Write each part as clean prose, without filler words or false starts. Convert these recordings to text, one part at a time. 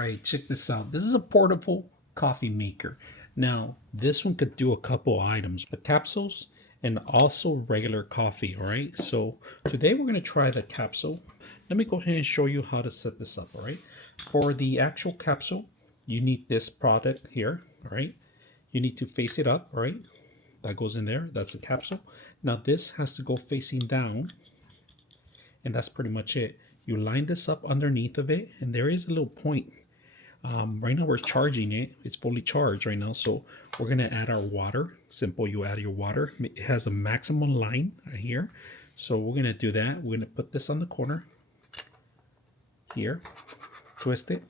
right, check this out. This is a portable coffee maker. Now, this one could do a couple items, the capsules and also regular coffee, all right? So today we're gonna try the capsule. Let me go ahead and show you how to set this up, all right? For the actual capsule, you need this product here, all right? You need to face it up, all right? That goes in there, that's the capsule. Now this has to go facing down, and that's pretty much it. You line this up underneath of it, and there is a little point. Right now we're charging it. It's fully charged right now, so we're gonna add our water. Simple, you add your water. It has a maximum line right here, so we're gonna do that. We're gonna put this on the corner here, twist it.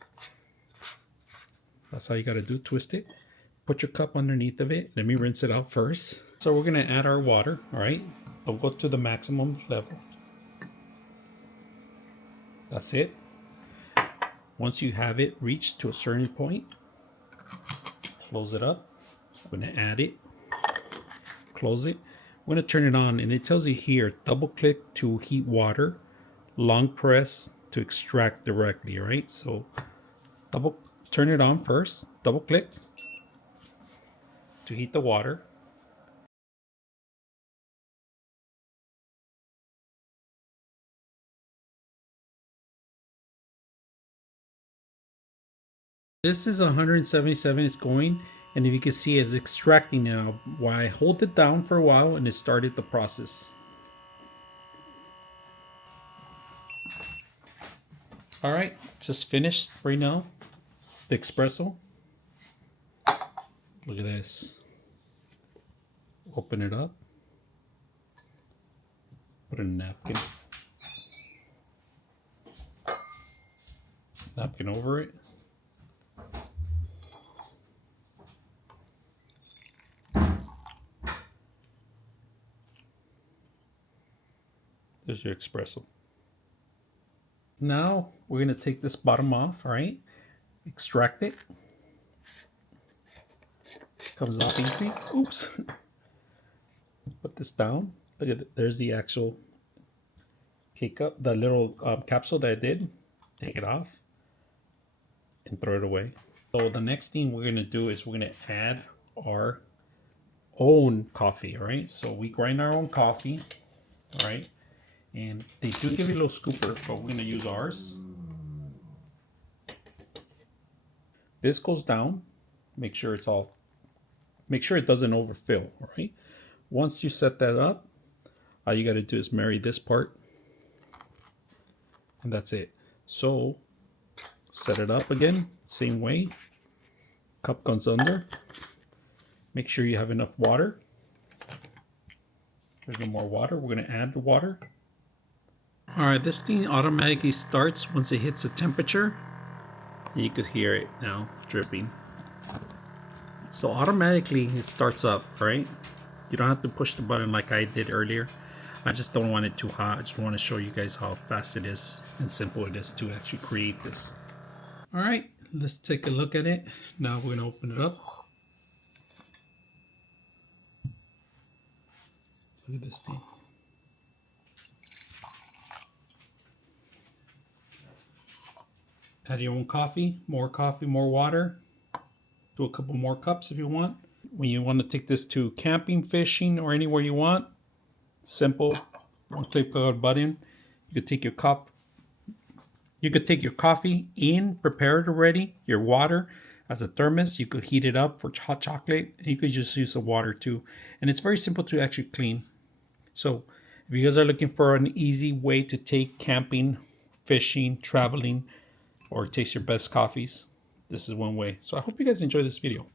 That's how you gotta do, twist it. Put your cup underneath of it. Let me rinse it out first. So we're gonna add our water, all right? Don't go to the maximum level. That's it. Once you have it reached to a certain point, close it up. I'm going to add it, close it. I'm going to turn it on, and it tells you here, double click to heat water, long press to extract directly, right? So turn it on first, double click to heat the water. This is 177, it's going, and if you can see it's extracting now. Why I hold it down for a while and it started the process. All right, just finished right now, the espresso. Look at this. Open it up. Put a napkin. Napkin over it. There's your espresso. Now we're going to take this bottom off, all right? Extract it. Comes off easy. Oops. Put this down. Look at it. There's the actual K-cup, the little capsule that I did. Take it off and throw it away. So the next thing we're going to do is we're going to add our own coffee, all right? So we grind our own coffee, all right? And they do give you a little scooper, but we're going to use ours. This goes down. Make sure it doesn't overfill, all right? Once you set that up, all you got to do is marry this part, and that's it. So set it up again, same way. Cup comes under. Make sure you have enough water. There's no more water. We're going to add the water. All right, this thing automatically starts once it hits a temperature. You could hear it now dripping. So automatically it starts up, right? You don't have to push the button like I did earlier. I just don't want it too hot. I just want to show you guys how fast it is and simple it is to actually create this. All right, let's take a look at it. Now we're gonna open it up. Look at this thing. Add your own coffee, more water. Do a couple more cups if you want. When you want to take this to camping, fishing, or anywhere you want, simple, one click of a button. You could take your cup. You could take your coffee in, prepared already, your water as a thermos. You could heat it up for hot chocolate. And you could just use the water too. And it's very simple to actually clean. So if you guys are looking for an easy way to take camping, fishing, traveling, or taste your best coffees, this is one way. So I hope you guys enjoy this video.